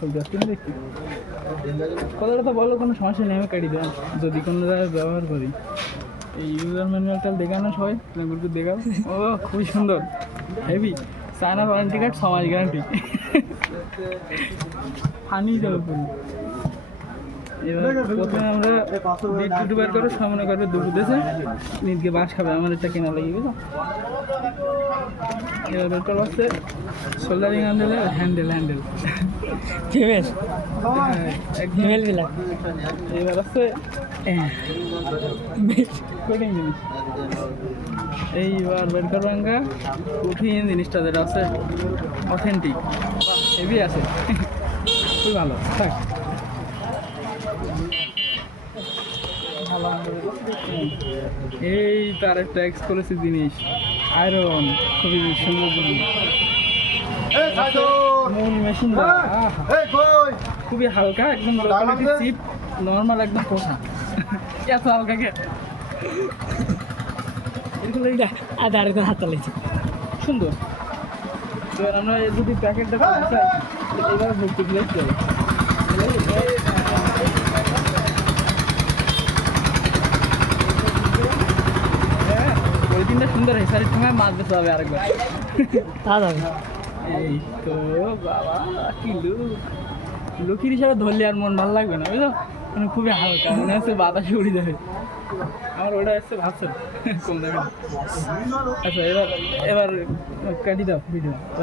চলতে আসছি না দেখছি কথাটা তো বলো, কোনো সমস্যা নেই, আমি কাটি দেন যদি কোনো জায়গায় ব্যবহার করি। এই ইউজার ম্যানুয়ালটা দেখানো সবাই গ্রুপে দেখাও। ও খুবই সুন্দর, হেভি। চায়না ওয়ারেন্টি কার্ড 6 মাস গ্যারান্টি। ফানি যাবে পুরো। এবার প্রথমে আমরা বিট টুটু বের করে সামনে করবে দুটো দেশে নিজকে বাস খাবে, আমার এটা কেনা লাগবে তো। এবার বের করা হচ্ছে সোল্ডারিং হ্যান্ডেল ফিমেল ফিমেল বিলাক। এবার হচ্ছে কঠিন জিনিস, এইবার বের করবেন কঠিন জিনিসটা যেটা আছে অথেন্টিক, হেভি আছে, খুবই ভালো থাক। এই তার একটা এক্সক্লুসিভ জিনিস আয়রন, খুবই সুন্দর জিনিস। মূল মেশিন খুবই হালকা, একদম লো কোয়ালিটি চিপ, নর্মাল একদম পোষা। এত হালকা কে এরকম আধার হাত চালাইছে, সুন্দর। এবার আমরা যদি প্যাকেটটা চাই এবার ভর্তি করে যাবে। ওই দিনটা সুন্দর হয়, শাড়ির সময় মাছ বেচা হবে আরেকবার। এই তো বাবা কি লুকির হিসাবে ধরলে আর মন ভালো লাগবে না, বুঝলো? মানে খুবই হালকা, মনে হচ্ছে বাতাসে উড়ে যাবে। আমার ওটা এসছে ভাবছেন কম দামে। আচ্ছা এবার কাটি দাও ভিডিও।